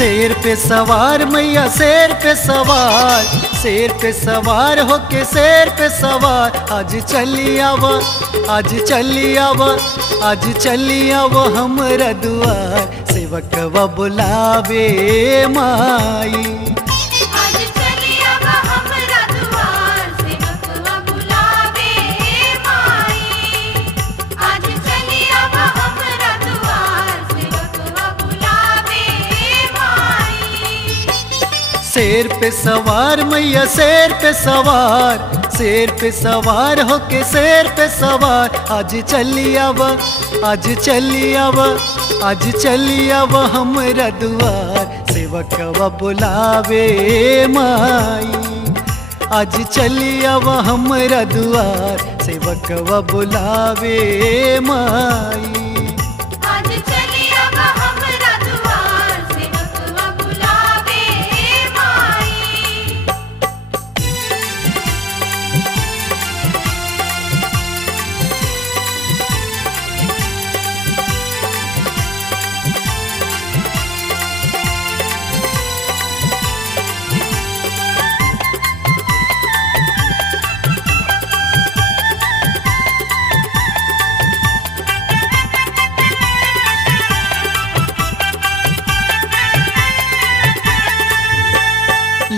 शेर पे सवार मैया शेर पे सवार, शेर पे सवार होके शेर पे सवार। आज चली आव, आज चली आव, आज चली आव हमरा दुआर, सेवकवा बुलावे माई। आज चली आव हमरा दुआर, सेवकवा बुलावे माई। आज चली आव हमरा दुआर, सेवकवा बुलावे माई। शेर पे सवार मैया शेर पे सवार, शेर पे सवार होके शेर पे सवार। आज चली आव, आज चली आव, आज चली आव हमरा दुआर, सेवकवा बुलावे माई। आज चली आव हमरा दुआर, सेवकवा बुलावे माई। आज चली आव हमरा दुआर, सेवकवा बुलावे माई।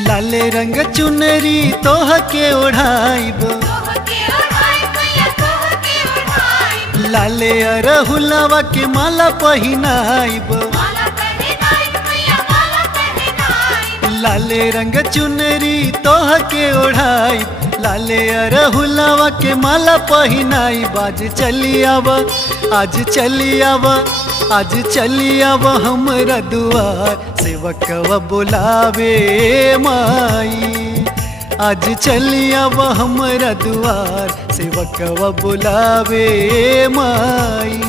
लाल रंग चुनरी तोह के ओढ़ाइब, तोहके ओढ़ाई मैया तोहके ओढ़ाई। लाल अरहुलवा के माला पहिनाइब। माला पहनाई मैया माला पहनाई। लाल रंग चुनरी तोह के ओढ़ाई, लाल अरहुलवा के माला पहिनाई। आज चली आव, आज चली आव, आज चली आव हमरा दुआर, सेवकवा बुलावे माई। आज चली आव हमरा दुआर, सेवकवा बुलावे माई।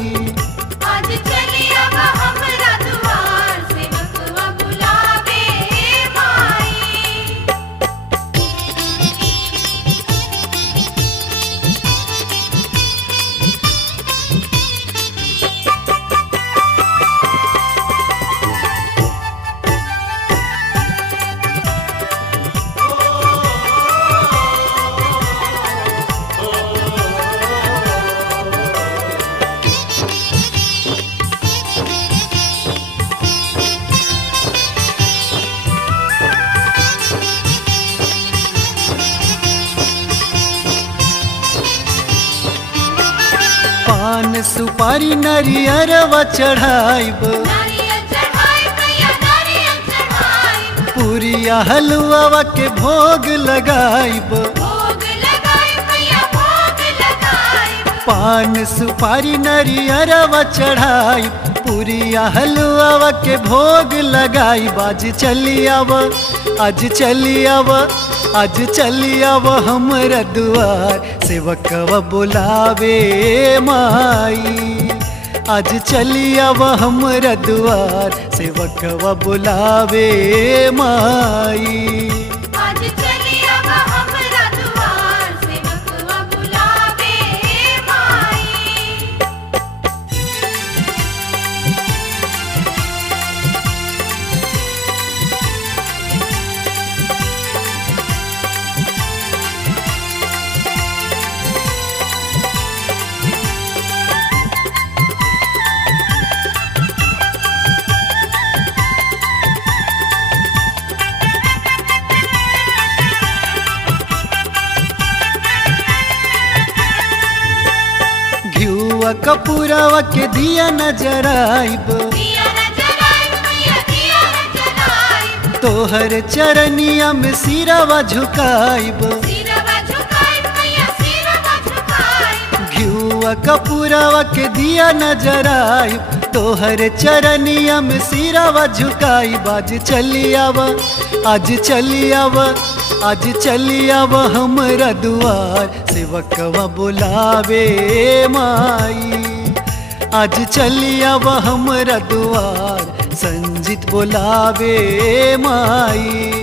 आज चली आव हमरा दुआर, सेवकवा बुलावे माई। पान सुपारी नरियरवा चढ़ाइब, नारियल चढ़ाई मैया नारियल चढ़ाई। पूरिया हलुआवा के भोग लगाइब। भोग लगाई मैया भोग लगाई। पान सुपारी नरियरवा चढ़ाई, पूरिया हलुआवा के भोग लगाई। आज चली आव, आज चली आव, आज चली आव हमरा दुआर, सेवकवा बुलावे माई। आज चली आव हमरा दुआर, सेवकवा बुलावे माई। आज चली आव हमरा दुआर, सेवकवा बुलावे माई। घिउवा कपूरवा के दिया नजराइब, दिया न जलाई मैया दिया न जलाई। तोहर चरनिया में सिरवा झुकाइब। सिरवा झुकाई मैया सिरवा झुकाई। घिउवा कपूरवा के दिया नजराइब, तोहर चरनिया में सिरवा झुकाइब। आज चली आव, आज चली आव, आज चली आव हमरा दुआर, सेवकवा बुलावे माई। आज चली आव हमरा दुआर, संजीत बुलावे माई।